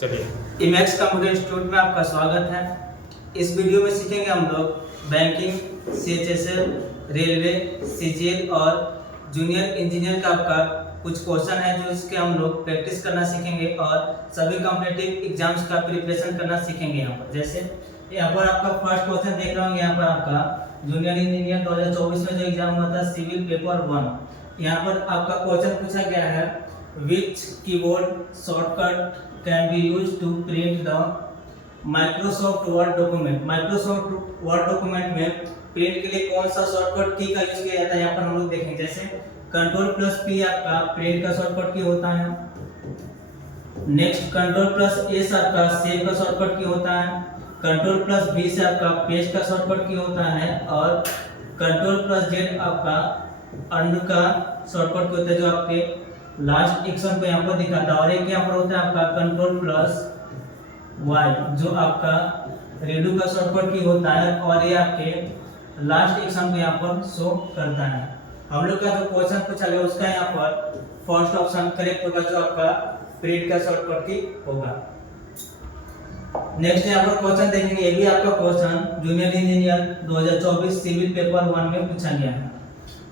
चलिए। इमेक्स computer institute में आपका स्वागत है। इस वीडियो में सीखेंगे हम लोग बैंकिंग, CHSL, रेलवे, CGL और जूनियर इंजीनियर का आपका कुछ क्वेश्चन है जो इसके हम लोग प्रैक्टिस करना सीखेंगे और सभी कॉम्पिटिटिव एग्जाम्स का प्रिपरेशन करना सीखेंगे। यहाँ पर जैसे यहाँ पर आपका फर्स्ट क्वेश्चन देख रहा हूँ। यहाँ पर आपका जूनियर इंजीनियर 2024 में जो एग्जाम हुआ था सिविल पेपर 1, यहाँ पर आपका क्वेश्चन पूछा गया है which keyboard shortcut can be used to print the Microsoft Word document. Microsoft Word document में प्रिंट के लिए कौन सा शॉर्टकट की का यूज किया जाता है, यहाँ पर हम लोग देखेंगे। जैसे Ctrl+P आपका प्रिंट का शॉर्टकट की होता है। नेक्स्ट Ctrl+S आपका सेव का शॉर्टकट की होता है। Ctrl+V से आपका पेस्ट का शॉर्टकट की होता है और Ctrl+Z आपका अंडू का शॉर्टकट की होता है जो आपके लास्ट एक्शन को यहाँ पर दिखाता है। और एक यहाँ पर होता है आपका Ctrl+Y जो आपका रेडू का शॉर्टकट की होता है और ये आपके लास्ट एक्शन को यहाँ पर शो करता है। हम लोग का जो क्वेश्चन पूछा गया उसका यहाँ पर फर्स्ट ऑप्शन करेक्ट होगा जो आपका प्रिंट का शॉर्टकट की होगा। नेक्स्ट यहाँ पर क्वेश्चन देखेंगे। ये भी आपका question junior engineer 2024 civil paper 1 में पूछा गया है।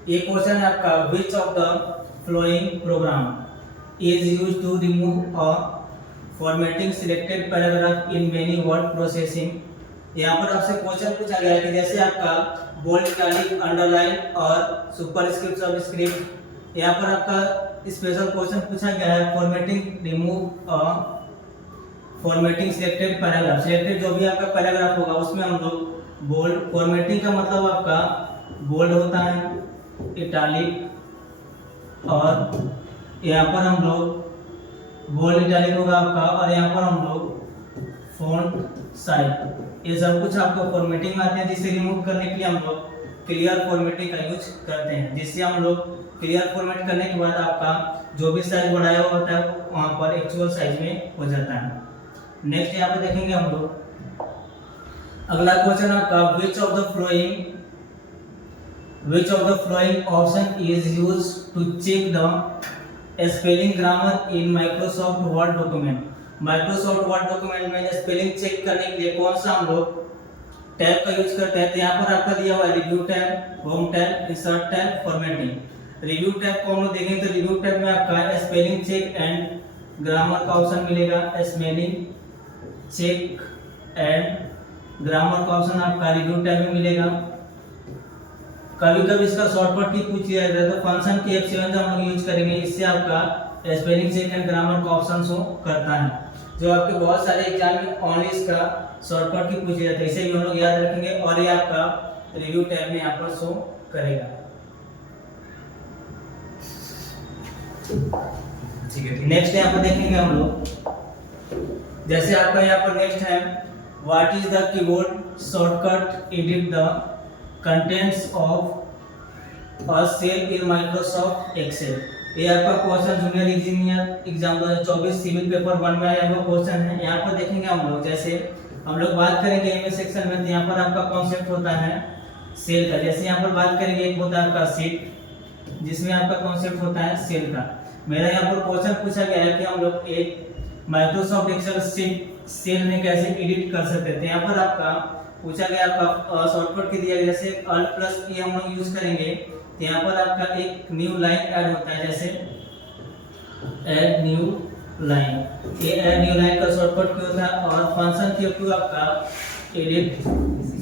ये क्वेश्चन है आपका which of the following program is used to remove a formatting selected paragraph in many word processing. यहाँ पर आपसे क्वेश्चन पूछा गया है कि जैसे आपका बोल्ड, इटैलिक, अंडरलाइन और सुपरस्क्रिप्ट, सबस्क्रिप्ट, यहाँ पर आपका स्पेशल क्वेश्चन पूछा गया है formatting remove formatting selected paragraph. Selected जो भी आपका पैराग्राफ होगा उसमें हम लोग बोल्ड, फॉर्मेटिंग का मतलब आपका बोल्ड होता है, इटैलिक और यहाँ पर हम लोग बोल्ड इटैलिक होगा आपका और यहाँ पर हम लोग फॉन्ट साइज, ये सब कुछ आपको फॉर्मेटिंग में आते हैं जिसे रिमूव करने के लिए हम लोग क्लियर फॉर्मेटिंग का यूज करते हैं। जिससे हम लोग क्लियर फॉर्मेट करने के बाद आपका जो भी साइज बढ़ाया हुआ होता है वहाँ पर एक्चुअल साइज में हो जाता है। नेक्स्ट यहाँ पर देखेंगे हम लोग अगला क्वेश्चन आपका which of the flowing option is used to check the spelling grammar in Microsoft Word document। Microsoft Word document में स्पेलिंग चेक करने के लिए कौन सा हम लोग टैब का यूज करते हैं। तो यहाँ पर आपका दिया हुआ है review tab, home tab, insert tab, formatting. Review tab को हम लोग देखें तो रिव्यू टैब में आपका स्पेलिंग चेक एंड ग्रामर का ऑप्शन मिलेगा। स्पेलिंग चेक एंड ग्रामर का ऑप्शन आपका रिव्यू टैब में मिलेगा। कभी कभी इसका शॉर्टकट की पूछ लिया जाता है तो फंक्शन की F7 जो हम लोग यूज करेंगे, इससे आपका स्पेलिंग चेक एंड ग्रामर का ऑप्शन शो करता है। जो आपके बहुत सारे एग्जाम में ओनली इसका शॉर्टकट की पूछ लिया जाता है, इसे भी हम लोग याद रखेंगे और ये आपका रिव्यू टैब में यहाँ पर शो करेगा। ठीक है। नेक्स्ट यहाँ पर देखेंगे हम लोग। जैसे आपका यहाँ पर नेक्स्ट है what is the keyboard shortcut edit the contents of a cell in Microsoft Excel. ये आपका question junior engineer exam 2024 civil paper 1 में आया हुआ क्वेश्चन है। यहाँ पर देखेंगे हम लोग। जैसे हम लोग बात करेंगे एमएस सेक्शन में तो यहाँ पर आपका कॉन्सेप्ट होता है सेल का। जैसे यहाँ पर बात करेंगे एक होता है आपका शीट जिसमें आपका कॉन्सेप्ट होता है सेल का। मेरा यहाँ पर क्वेश्चन पूछा गया है कि हम लोग एक माइक्रोसॉफ्ट एक्सेल शीट सेल में कैसे एडिट कर सकते थे। यहाँ पर आपका पूछा गया आपका शॉर्टकट की दिया गया। जैसे Alt+E हम लोग यूज करेंगे तो यहाँ पर आपका एक न्यू लाइन ऐड होता है। जैसे ऐड न्यू लाइन, ये ऐड न्यू लाइन का शॉर्टकट क्या होता है और फंक्शन की आपका एडिट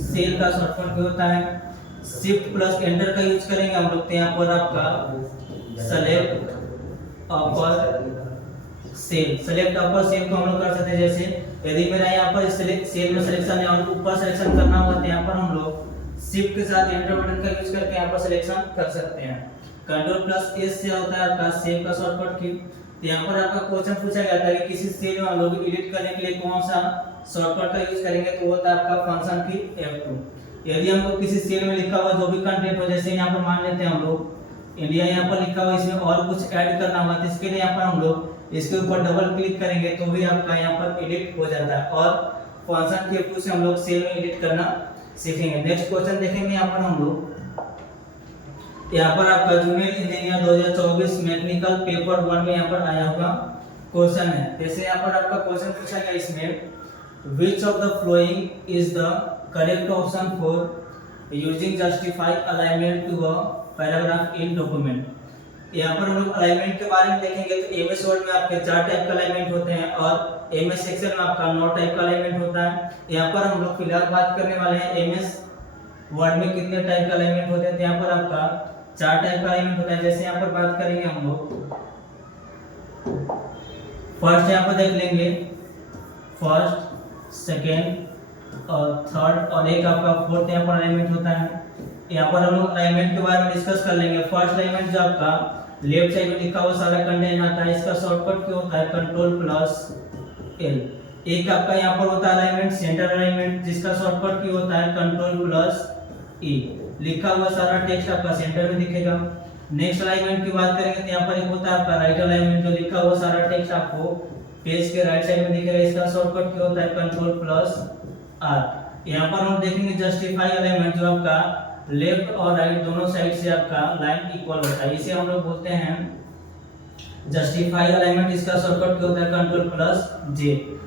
सेल का शॉर्टकट क्या होता है। Shift+Enter का यूज करेंगे हम लोग तो यहाँ पर आपका सेलेक्ट अपर सेल को हम लोग कर सकते हैं। जैसे यदि मेरा यहाँ पर सेल में सिलेक्शन है और ऊपर सिलेक्शन करना हुआ तो यहाँ पर हम लोग शिफ्ट के साथ एंटर बटन का यूज करके यहाँ पर सिलेक्शन कर सकते हैं। Ctrl+S से होता है आपका सेव का शॉर्टकट की। तो यहाँ पर आपका क्वेश्चन पूछा गया था कि किसी सेल में हम लोग एडिट करने के लिए कौन सा शॉर्टकट का यूज करेंगे तो होता है आपका फंक्शन की F2। यदि हम लोग किसी सेल में लिखा हुआ जो भी कंटेंट हो, जैसे यहाँ पर मान लेते हैं हम लोग इंडिया यहाँ पर लिखा हुआ, इसमें और कुछ ऐड करना हुआ तो इसके लिए यहाँ पर हम लोग इसके ऊपर डबल क्लिक करेंगे तो भी आपका यहाँ पर एडिट हो जाता है और फंक्शन की F2 से हम लोग सेल में एडिट करना सीखेंगे। नेक्स्ट क्वेश्चन देखेंगे यहाँ पर हम लोग। यहाँ पर आपका जूनियर इंजीनियर 2024 मैकेनिकल पेपर 1 में यहाँ पर आया होगा क्वेश्चन है। जैसे यहाँ पर आपका क्वेश्चन पूछा गया इसमें, which of the following is the correct option for using justify alignment to a paragraph in document. यहाँ पर हम लोग अलाइनमेंट के बारे में देखेंगे तो एमएस वर्ड में आपके 4 टाइप का अलाइनमेंट होते हैं और एमएस एक्सेल में आपका 9 टाइप का अलाइनमेंट होता है। यहाँ पर हम लोग फिलहाल बात करने वाले हैं एमएस वर्ड में कितने टाइप का अलाइनमेंट होते हैं। तो यहाँ पर आपका 4 टाइप का अलाइनमेंट होता है। जैसे यहाँ पर बात करेंगे हम लोग, फर्स्ट यहाँ पर देख लेंगे, फर्स्ट, सेकेंड और थर्ड और एक आपका फोर्थ यहाँ पर अलाइनमेंट होता है। यहाँ पर हम लोग अलाइनमेंट के बारे में डिस्कस कर लेंगे। फर्स्ट अलाइनमेंट जो आपका लेफ्ट साइड में लिखा हुआ सारा कंटेंट आता है, इसका शॉर्टकट क्या होता है, Ctrl+L। एक आपका यहाँ पर होता है अलाइनमेंट सेंटर अलाइनमेंट, जिसका शॉर्टकट क्या होता है Ctrl+E। लिखा हुआ सारा टेक्स्ट आपका सेंटर में दिखेगा। नेक्स्ट अलाइनमेंट की बात करेंगे तो यहाँ पर एक होता है आपका राइट अलाइनमेंट, जो लिखा हुआ सारा टेक्स्ट आपको पेज के राइट साइड में दिखेगा। इसका शॉर्टकट क्या होता है Ctrl+R। यहाँ पर हम देखेंगे जस्टिफाई अलाइनमेंट, जो आपका लेफ्ट और राइट दोनों साइड से आपका लाइन इक्वल होता है, इसे हम लोग बोलते हैं जस्टिफाई अलाइनमेंट। इसका शॉर्टकट क्या होता है Ctrl+J।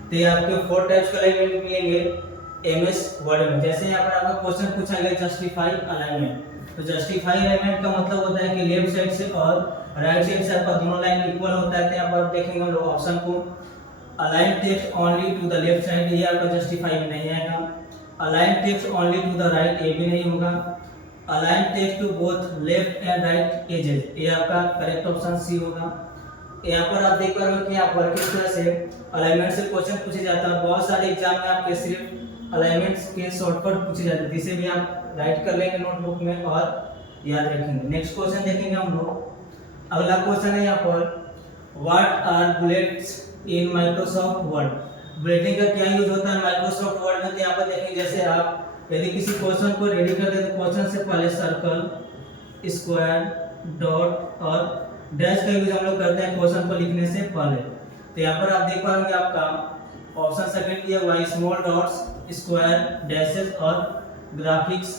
तो ये आपके 4 टाइप्स के अलाइनमेंट मिलेंगे एमएस वर्ड में। जैसे यहाँ पर आपका क्वेश्चन पूछा गया जस्टिफाई अलाइनमेंट, तो जस्टिफाई अलाइनमेंट का मतलब होता है कि लेफ्ट साइड से और राइट साइड से आपका दोनों लाइन इक्वल होता है। तो यहाँ पर देखेंगे हम लोग ऑप्शन को, align text only to the left side, ये आपका जस्टिफाई में नहीं आएगा। Align text only to the right, ये भी नहीं होगा। Align text to both left and right edges, ये आपका करेक्ट ऑप्शन सी होगा। यहाँ पर आप देख पा रहे हो कि यहाँ पर किस तरह से अलाइनमेंट से क्वेश्चन पूछे जाता है। बहुत सारे एग्जाम में आपके सिर्फ अलाइनमेंट्स के शॉर्टकट पूछे जाते हैं, जिसे भी आप राइट कर लेंगे नोटबुक में और याद रखेंगे। नेक्स्ट क्वेश्चन देखेंगे हम लोग। अगला क्वेश्चन है यहाँ पर, what are bullets in Microsoft Word. Bulletin का क्या यूज होता है माइक्रोसॉफ्ट वर्ड में। तो यहाँ पर देखेंगे, जैसे आप यदि किसी क्वेश्चन को रेडी करते हैं तो क्वेश्चन से पहले सर्कल, स्क्वायर, डॉट और डैश का यूज हम लोग करते हैं क्वेश्चन को लिखने से पहले। तो यहाँ पर आप देख पाएंगे आपका ऑप्शन सेकंड दिया हुआ है, स्मॉल डॉट्स, स्क्वायर, डैशेस और ग्राफिक्स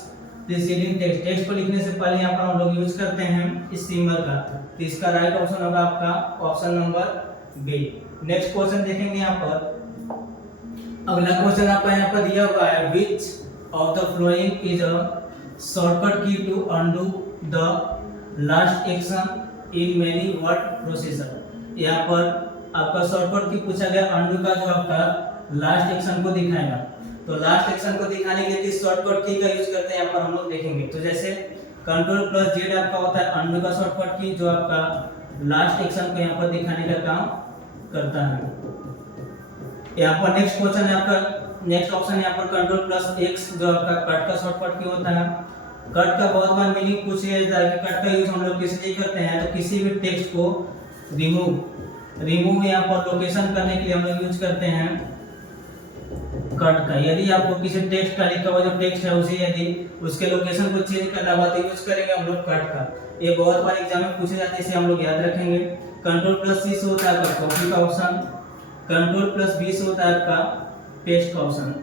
प्रीसीडिंग टेक्स्ट। टेक्स्ट को लिखने से पहले यहाँ पर हम लोग यूज करते हैं इस सिंबल का। तो इसका राइट ऑप्शन होगा आपका option number B. Next question देखेंगे यहाँ पर। अगला क्वेश्चन आपका यहाँ पर दिया हुआ है, विच of the following is a shortcut key to undo the last action in many word processor। यहाँ पर आपका शॉर्टकट की पूछा गया undo का, जो आपका लास्ट एक्शन को दिखाएगा। तो लास्ट एक्शन को दिखाने के लिए शॉर्टकट की का यूज करते हैं, यहाँ पर हम लोग देखेंगे। तो जैसे Ctrl+Z आपका होता है undo का शॉर्टकट की, जो आपका लास्ट एक्शन को यहाँ पर दिखाने का काम करता है। यहाँ पर नेक्स्ट क्वेश्चन है आपका, नेक्स्ट ऑप्शन यहाँ पर Ctrl+X, जो आपका कट का शॉर्टकट की होता है। कट का बहुत बार मीनिंग पूछ लिया जाता है कि कट का यूज हम लोग किस लिए करते हैं। तो किसी भी टेक्स्ट को रिमूव यहाँ पर लोकेशन करने के लिए हम लोग यूज करते हैं कट का। यदि आपको किसी टेक्स्ट का लिखा हुआ जो टेक्स्ट है उसे यदि उसके लोकेशन को चेंज करना हुआ तो यूज करेंगे हम लोग कट का। ये बहुत बार एग्जाम में पूछे जाते हैं, इसे हम लोग याद रखेंगे। Ctrl+C से होता है आपका कॉपी का ऑप्शन, Ctrl+V से होता है आपका पेस्ट का ऑप्शन।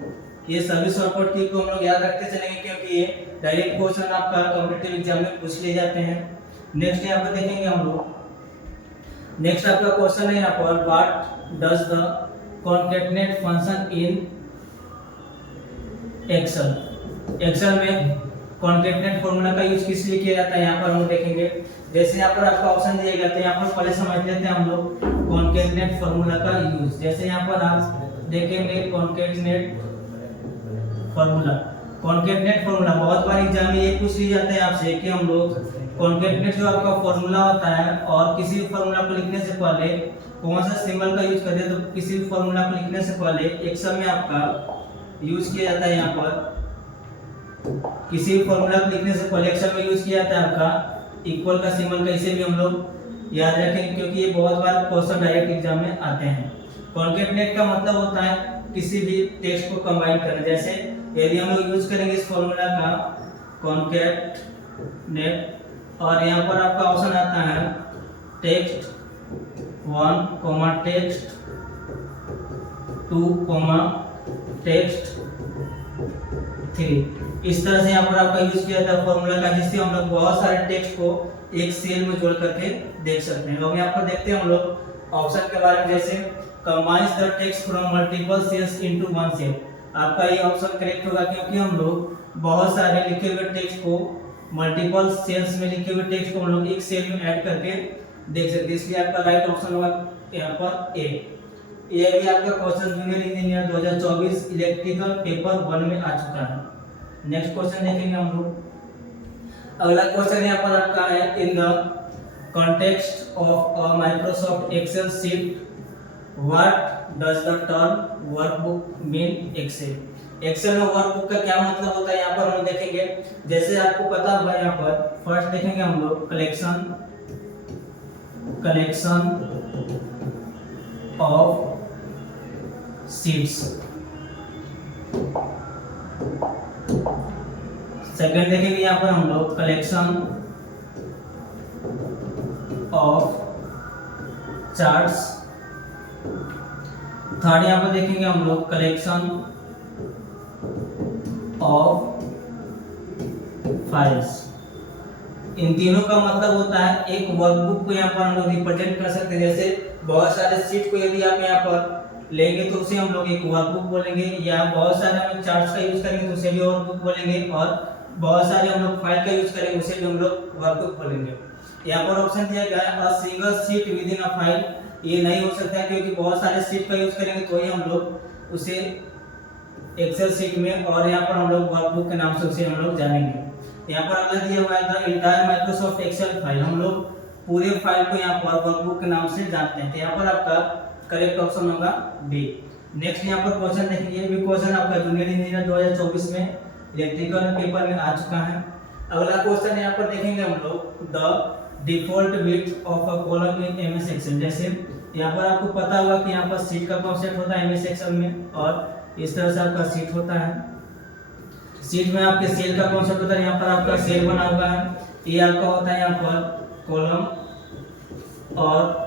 ये सभी शॉर्टकट की को हम लोग याद रखते चलेंगे, क्योंकि ये डायरेक्ट क्वेश्चन आपका कॉम्पिटिटिव एग्जाम में पूछ लिए जाते हैं। नेक्स्ट यहाँ पर देखेंगे हम लोग। नेक्स्ट आपका क्वेश्चन है यहाँ पर, what does the concatenate function in Excel. Excel में कॉन्कैटनेट फॉर्मूला का यूज किस लिए किया जाता है, यहाँ पर हम देखेंगे। जैसे यहाँ पर आपका ऑप्शन दिया गया, तो यहाँ पर पहले समझ लेते हैं हम लोग कॉन्कैटनेट फॉर्मूला का यूज। जैसे यहाँ पर आप देखेंगे कॉन्कैटनेट फॉर्मूला। कॉन्कैटनेट फॉर्मूला बहुत बार एग्जाम में ये पूछ लिया जाता है आपसे कि हम लोग कॉन्कैटनेट जो आपका फॉर्मूला होता है और किसी भी फॉर्मूला को लिखने से पहले कौन सा सिंबल का यूज करते हैं। तो किसी भी फॉर्मूला को लिखने से पहले एक्सेल में आपका यूज किया जाता है, यहाँ पर किसी भी फॉर्मूला को लिखने से पहले एक्सेल में यूज किया जाता है आपका इक्वल का सिंबल का। इसे भी हम लोग याद रखें, क्योंकि ये बहुत बार क्वेश्चन डायरेक्ट एग्जाम में आते हैं। कॉन्कैटनेट का मतलब होता है किसी भी टेक्स्ट को कंबाइन करना। जैसे यदि हम लोग यूज करेंगे इस फॉर्मूला का कॉन्कैटनेट, और यहाँ पर आपका ऑप्शन आता है टेक्स्ट 1, टेक्स्ट 2, टेक्स्ट 3। इस तरह से यहाँ पर आपका यूज किया जाता है फॉर्मूला का, जिससे हम लोग बहुत सारे टेक्स्ट को एक सेल में जोड़ करके देख सकते हैं। अब यहाँ पर देखते हैं हम लोग ऑप्शन के बारे में, जैसे combines the text from multiple cells into one cell. आपका ये ऑप्शन करेक्ट होगा, क्योंकि हम लोग बहुत सारे लिखे हुए टेक्स्ट को, मल्टीपल सेल्स में लिखे हुए टेक्स्ट को हम लोग एक सेल में ऐड करके देख सकते हैं, इसलिए आपका राइट ऑप्शन होगा यहाँ पर ए। ये भी आपका question junior engineer 2024 electrical paper 1 में आ चुका है। नेक्स्ट क्वेश्चन देखेंगे हम लोग। अगला क्वेश्चन यहाँ पर आपका है, in the context of a Microsoft Excel sheet what does the term workbook mean Excel. Excel में वर्कबुक का क्या मतलब होता है, यहाँ पर हम देखेंगे। जैसे आपको पता होगा, यहाँ पर फर्स्ट देखेंगे हम लोग कलेक्शन ऑफ शीट्स। सेकंड देखेंगे यहाँ पर हम लोग कलेक्शन ऑफ चार्ट्स। थर्ड यहाँ पर देखेंगे हम लोग कलेक्शन ऑफ फाइल्स। इन तीनों का मतलब होता है एक वर्कबुक को यहाँ पर हम लोग रिप्रेजेंट कर सकते हैं। जैसे बहुत सारे शीट को यदि आप यहाँ पर लेंगे तो उसे हम लोग एक वर्कबुक बोलेंगे, या बहुत सारे हम चार्ट्स का यूज करेंगे तो उसे भी वर्कबुक बोलेंगे, और बहुत सारे हम लोग फाइल का यूज करेंगे उसे भी हम लोग वर्कबुक बोलेंगे। यहाँ पर ऑप्शन दिया गया है a single sheet with in a file. ये नहीं हो सकता है, क्योंकि बहुत सारे शीट का यूज करेंगे तो ही हम लोग उसे एक्सेल शीट में, और यहाँ पर हम लोग वर्कबुक के नाम से उसे हम लोग जानेंगे। यहाँ पर अगला दिया हुआ है the entire Microsoft Excel file. हम लोग पूरे फाइल को यहाँ पर वर्कबुक के नाम से जानते हैं, तो यहाँ पर आपका करेक्ट ऑप्शन होगा बी। नेक्स्ट यहाँ पर क्वेश्चन देखेंगे, ये भी क्वेश्चन आपका जूनियर इंजीनियर 2024 में इलेक्ट्रिकल पेपर में आ चुका है। अगला क्वेश्चन यहाँ पर देखेंगे हम लोग, the default width of a column in MS Excel. जैसे यहाँ पर आपको पता होगा कि यहाँ पर शीट का कॉन्सेप्ट होता है एमएस एक्सेल में, और इस तरह से आपका शीट होता है। शीट में आपके सेल का कॉन्सेप्ट होता है, यहाँ पर आपका सेल बना हुआ है, ये आपका होता है यहाँ पर कॉलम, और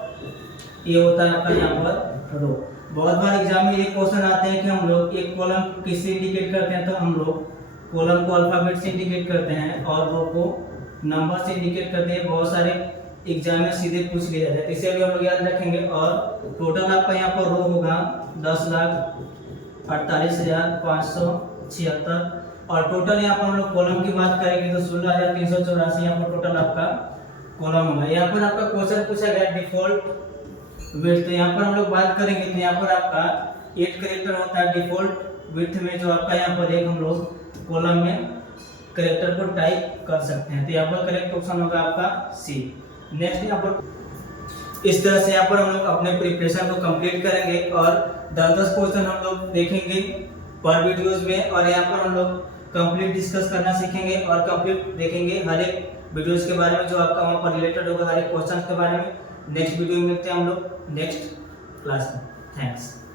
ये होता है आपका यहाँ पर रो। बहुत बार एग्जाम में ये क्वेश्चन आते हैं कि हम लोग एक कॉलम किससे इंडिकेट करते हैं, तो हम लोग कॉलम को अल्फाबेट से इंडिकेट करते हैं और रो को नंबर से इंडिकेट करते हैं। बहुत सारे एग्जाम में सीधे पूछ लिया जाता है, इसे भी हम लोग याद रखेंगे। और टोटल आपका यहाँ पर रो होगा 10,48,576, और टोटल यहाँ पर हम लोग कॉलम की बात करेंगे तो 16,384 यहाँ पर टोटल आपका कॉलम होगा। यहाँ पर आपका क्वेश्चन पूछा गया डिफॉल्ट विड्थ, तो यहाँ पर हम लोग बात करेंगे तो यहाँ पर आपका 8 कैरेक्टर होता है डिफॉल्ट विड्थ में, जो आपका यहाँ पर एक हम लोग कॉलम में कैरेक्टर को टाइप कर सकते हैं, तो यहाँ पर करेक्ट ऑप्शन होगा आपका सी। नेक्स्ट यहाँ पर इस तरह से यहाँ पर हम लोग अपने प्रिपरेशन को कंप्लीट करेंगे, और 10-10 क्वेश्चन हम लोग देखेंगे पर वीडियोज में, और यहाँ पर हम लोग कंप्लीट डिस्कस करना सीखेंगे और कंप्लीट देखेंगे हर एक वीडियोज के बारे में जो आपका वहाँ पर रिलेटेड होगा, हर एक क्वेश्चन के बारे में। नेक्स्ट वीडियो में मिलते हैं हम लोग नेक्स्ट क्लास में। थैंक्स।